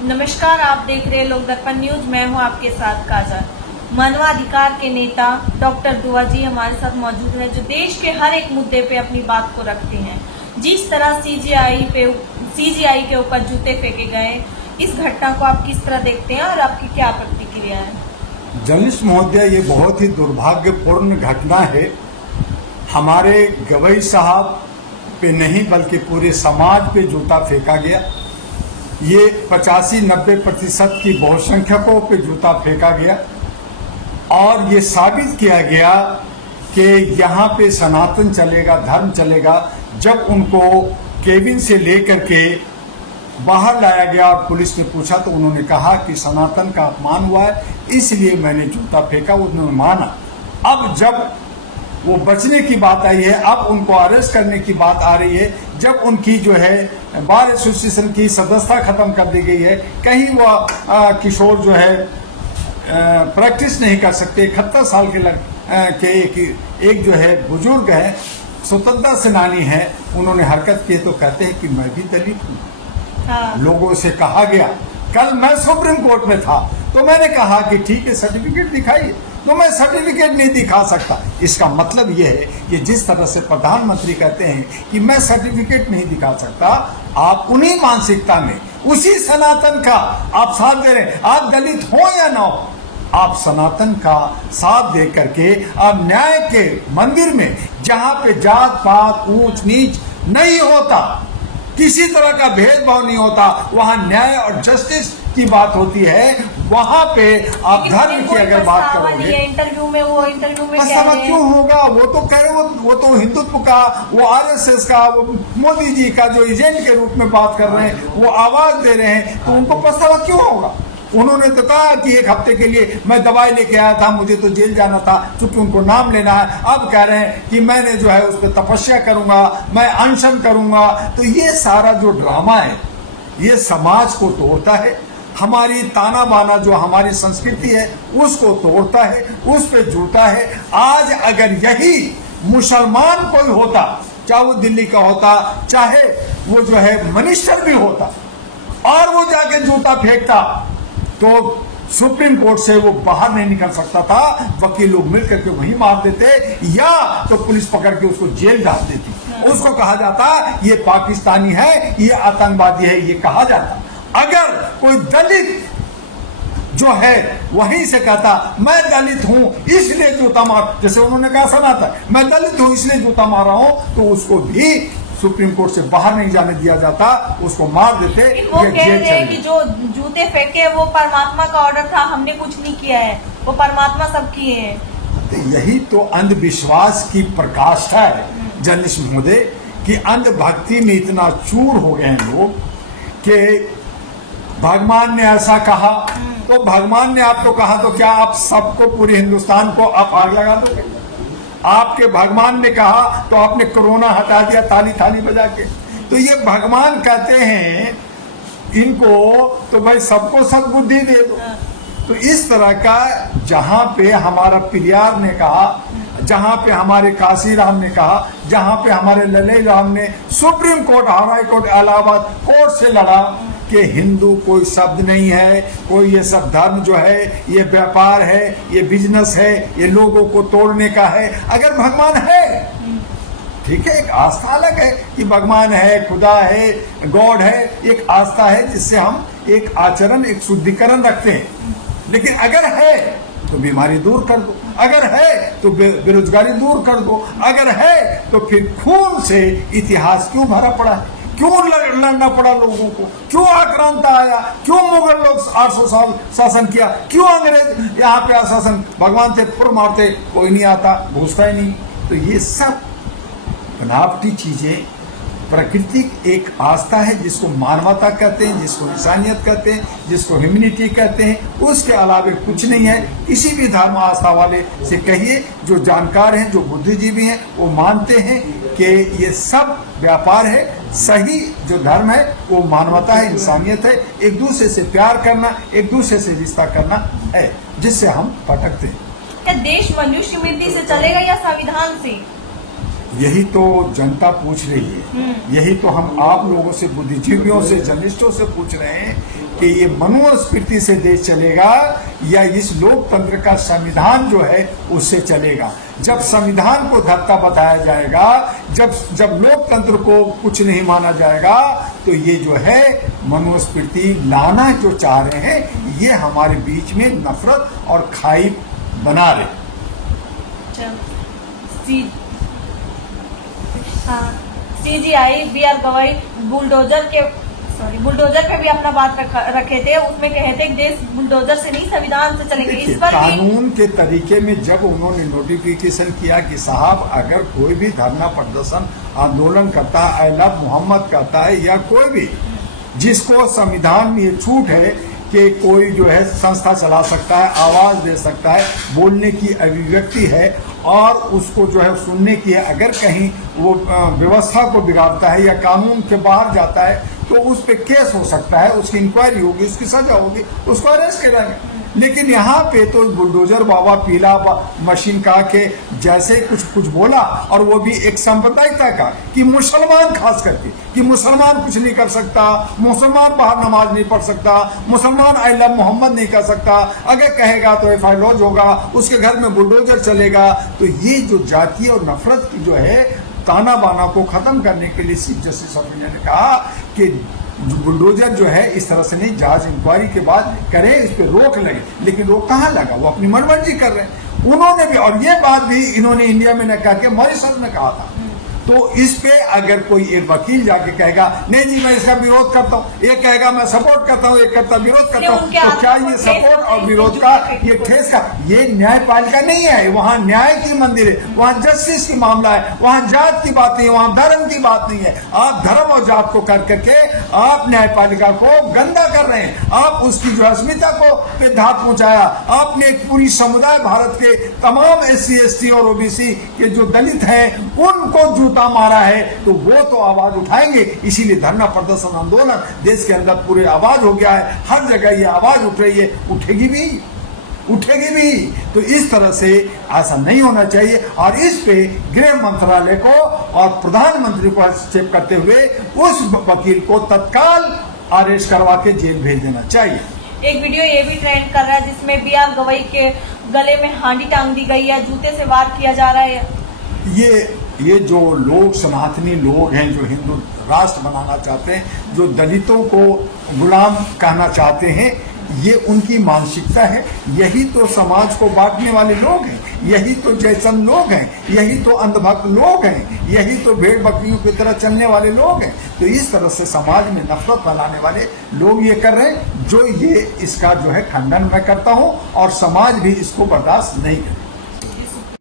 नमस्कार, आप देख रहे हैं लोक दर्पण न्यूज। मैं हूं आपके साथ काजल। मानवाधिकार के नेता डॉक्टर दुआ जी हमारे साथ मौजूद हैं, जो देश के हर एक मुद्दे पे अपनी बात को रखते हैं। जिस तरह सीजीआई के ऊपर जूते फेंके गए, इस घटना को आप किस तरह देखते हैं और आपकी क्या प्रतिक्रिया है? जर्नलिस्ट महोदय, ये बहुत ही दुर्भाग्यपूर्ण घटना है। हमारे गवई साहब पे नहीं बल्कि पूरे समाज पे जूता फेंका गया। ये 85-90% की बहुसंख्यकों पे जूता फेंका गया और ये साबित किया गया कि यहाँ पे सनातन चलेगा, धर्म चलेगा। जब उनको केबिन से लेकर के बाहर लाया गया और पुलिस ने पूछा तो उन्होंने कहा कि सनातन का अपमान हुआ है, इसलिए मैंने जूता फेंका। उन्होंने माना। अब जब वो बचने की बात आई है, अब उनको अरेस्ट करने की बात आ रही है, जब उनकी जो है बार एसोसिएशन की सदस्यता खत्म कर दी गई है, कहीं वो किशोर जो है प्रैक्टिस नहीं कर सकते। 71 साल के एक जो है बुजुर्ग है, स्वतंत्रता सेनानी है, उन्होंने हरकत की तो कहते हैं कि मैं भी दलित हूँ। लोगों से कहा गया, कल मैं सुप्रीम कोर्ट में था तो मैंने कहा कि ठीक है सर्टिफिकेट दिखाइए, तो मैं सर्टिफिकेट नहीं दिखा सकता। इसका मतलब यह है कि जिस तरह से प्रधानमंत्री कहते हैं कि मैं सर्टिफिकेट नहीं दिखा सकता, आप उन्हीं मानसिकता में उसी सनातन का आप साथ दे रहे हैं। आप दलित हो या ना हो, आप सनातन का साथ दे करके आप न्याय के मंदिर में, जहां पे जात पात ऊंच नीच नहीं होता, किसी तरह का भेदभाव नहीं होता, वहां न्याय और जस्टिस की बात होती है, वहां पे आप धर्म की अगर बात करोगे, इंटरव्यू में पछतावा क्यों होगा? वो तो कह रहे वो तो हिंदुत्व का, वो आरएसएस का, वो मोदी जी का जो एजेंट के रूप में बात कर रहे हैं, वो आवाज दे रहे हैं, तो उनको पछतावा क्यों होगा? उन्होंने तो कहा कि एक हफ्ते के लिए मैं दवाई लेके आया था, मुझे तो जेल जाना था, क्योंकि उनको नाम लेना है। अब कह रहे हैं कि मैंने जो है उस पर तपस्या करूंगा, मैं अनशन करूंगा। तो ये सारा जो ड्रामा है, ये समाज को तोड़ता है, हमारी ताना बाना जो हमारी संस्कृति है उसको तोड़ता है, उस पर जुड़ता है। आज अगर यही मुसलमान कोई होता, चाहे वो दिल्ली का होता, चाहे वो जो है मिनिस्टर भी होता, और वो जाके जूता फेंकता, तो सुप्रीम कोर्ट से वो बाहर नहीं निकल सकता था। वकील लोग मिलकर के वही मार देते, या तो पुलिस पकड़ के उसको जेल डाल देती। उसको कहा जाता ये पाकिस्तानी है, ये आतंकवादी है, ये कहा जाता। अगर कोई दलित जो है वहीं से कहता मैं दलित हूं इसलिए जूता मार, जैसे उन्होंने कहा सनातन, मैं दलित हूं इसलिए जूता मार रहा हूं, तो उसको भी सुप्रीम कोर्ट से बाहर नहीं जाने दिया जाता, उसको मार देते। वो कह रहे हैं कि जो जूते फेंके वो परमात्मा का ऑर्डर था, हमने कुछ नहीं किया है, वो परमात्मा सब किए हैं। तो यही तो अंधविश्वास की प्रकाष्ठा है जर्नलिस्ट महोदय, कि अंधभक्ति में इतना चूर हो गए हैं लोग कि भगवान ने ऐसा कहा, तो भगवान ने आपको कहा तो क्या आप सबको, पूरे हिंदुस्तान को आप आग लगा दोगे? आपके भगवान ने कहा तो आपने कोरोना हटा दिया ताली थाली बजा के। तो ये भगवान कहते हैं इनको तो भाई सबको सद्बुद्धि दे दो। तो इस तरह का, जहां पे हमारा पेरियार ने कहा, जहां पे हमारे काशी राम ने कहा, जहां पे हमारे लले राम ने supreme court, high court, Allahabad court से लड़ा कि हिंदू कोई शब्द नहीं है, कोई ये सब धर्म जो है ये व्यापार है, ये बिजनेस है, ये लोगों को तोड़ने का है। अगर भगवान है, ठीक है, एक आस्था अलग है कि भगवान है, खुदा है, गॉड है, एक आस्था है जिससे हम एक आचरण, एक शुद्धिकरण रखते हैं। लेकिन अगर है तो बीमारी दूर कर दो, अगर है तो बेरोजगारी दूर कर दो, अगर है तो फिर खून से इतिहास क्यों भरा पड़ा है? क्यों लड़ना पड़ा लोगों को? क्यों आक्रांता आया? क्यों मुगल लोग 800 साल शासन किया? क्यों अंग्रेज यहाँ पे शासन? भगवान थे, फुर मारते, कोई नहीं आता, घुसता ही नहीं। तो ये सब बनावटी चीजें, प्राकृतिक एक आस्था है जिसको मानवता कहते हैं, जिसको इंसानियत कहते हैं, जिसको ह्यूमैनिटी कहते हैं, उसके अलावा कुछ नहीं है। किसी भी धर्म आस्था वाले से कहिए, जो जानकार हैं, जो बुद्धिजीवी हैं, वो मानते हैं कि ये सब व्यापार है। सही जो धर्म है वो मानवता है, इंसानियत है, एक दूसरे से प्यार करना, एक दूसरे से रिश्ता करना है, जिससे हम भटकते हैं। क्या देश मनुष्य स्मृति से चलेगा या संविधान से? यही तो जनता पूछ रही है, यही तो हम आप लोगों से, बुद्धिजीवियों से, जर्नलिस्टों से पूछ रहे हैं कि ये मनोस्फीति से देश चलेगा या इस लोकतंत्र का संविधान जो है उससे चलेगा। जब संविधान को धत्ता बताया जाएगा, जब लोकतंत्र को कुछ नहीं माना जाएगा, तो ये जो है मनोस्फीति लाना जो चाह रहे हैं, ये हमारे बीच में नफरत और खाई बना रहे। CGI B R. गवाई बुलडोजर पे भी अपना बात रखे थे, उसमें कहे थे कि देश बुलडोजर से नहीं संविधान से चलेंगे। इस पर कानून के तरीके में जब उन्होंने नोटिफिकेशन किया कि साहब अगर कोई भी धरना प्रदर्शन आंदोलन करता है, आई लव मोहम्मद करता है, या कोई भी जिसको संविधान में ये छूट है कि कोई जो है संस्था चला सकता है, आवाज दे सकता है, बोलने की अभिव्यक्ति है और उसको जो है सुनने की है, अगर कहीं वो व्यवस्था को बिगाड़ता है या कानून के बाहर जाता है तो उस पे केस हो सकता है, उसकी इंक्वायरी होगी, उसकी सजा होगी, उसको अरेस्ट करेंगे। लेकिन यहाँ पे तो बुलडोजर बाबा पीला मशीन का के जैसे कुछ बोला, और वो भी एक सांप्रदायिकता का कि मुसलमान खास करके कि मुसलमान कुछ नहीं कर सकता, मुसलमान बाहर नमाज नहीं पढ़ सकता, मुसलमान आई लव मोहम्मद नहीं कर सकता, अगर कहेगा तो एफआईआर लॉन्च होगा, उसके घर में बुलडोजर चलेगा। तो ये जो जातीय और नफरत की जो है ताना बाना को खत्म करने के लिए चीफ जस्टिस ऑफ इंडिया ने कहा कि बुलडोजर जो है इस तरह से नहीं, जांच इंक्वायरी के बाद करे, इस पे रोक लगे। लेकिन रोक कहाँ लगा, वो अपनी मनमर्जी कर रहे हैं। उन्होंने भी, और ये बात भी इन्होंने इंडिया में न कहा कि मॉरिशस में कहा था। तो इस पे अगर कोई एक वकील जाके कहेगा नहीं जी मैं इसका विरोध करता हूँ, एक कहेगा मैं सपोर्ट करता हूँ, एक करता विरोध करता हूँ, तो क्या ये सपोर्ट और विरोध का ये ठेस का, ये न्यायपालिका नहीं है, वहाँ न्याय की मंदिर है, वहाँ जस्टिस की मामला है, वहाँ जात की बात नहीं है, वहाँ धर्म की बात नहीं है। आप धर्म और जात को कर करके आप न्यायपालिका को गंदा कर रहे हैं, आप उसकी जो अस्मिता को पे धात पहुंचाया। आपने एक पूरी समुदाय भारत के तमाम SC ST और OBC के जो दलित हैं उनको जूता मारा है, तो वो तो आवाज उठाएंगे। इसीलिए धरना प्रदर्शन आंदोलन देश के अंदर पूरे आवाज हो गया है, हर जगह ये आवाज उठ रही है, उठेगी भी। तो इस तरह से ऐसा नहीं होना चाहिए, और इस पे गृह मंत्रालय को और प्रधानमंत्री को हस्तक्षेप करते हुए उस वकील को तत्काल अरेस्ट करवा के जेल भेज देना चाहिए। एक वीडियो ये भी ट्रेंड कर रहा है जिसमें बी.आर. गवाई के गले में हांडी टांग दी गई है, जूते से वार किया जा रहा है। ये जो लोग सनातनी लोग हैं, जो हिंदू राष्ट्र बनाना चाहते हैं, जो दलितों को गुलाम कहना चाहते हैं, ये उनकी मानसिकता है। यही तो समाज को बांटने वाले लोग हैं, यही तो जैसन लोग हैं, यही तो अंधभक्त लोग हैं, यही तो भेड़ बकरियों की तरह चलने वाले लोग हैं। तो इस तरह से समाज में नफरत फैलाने वाले लोग ये कर रहे हैं, जो ये इसका जो है खंडन मैं करता हूँ, और समाज भी इसको बर्दाश्त नहीं करता।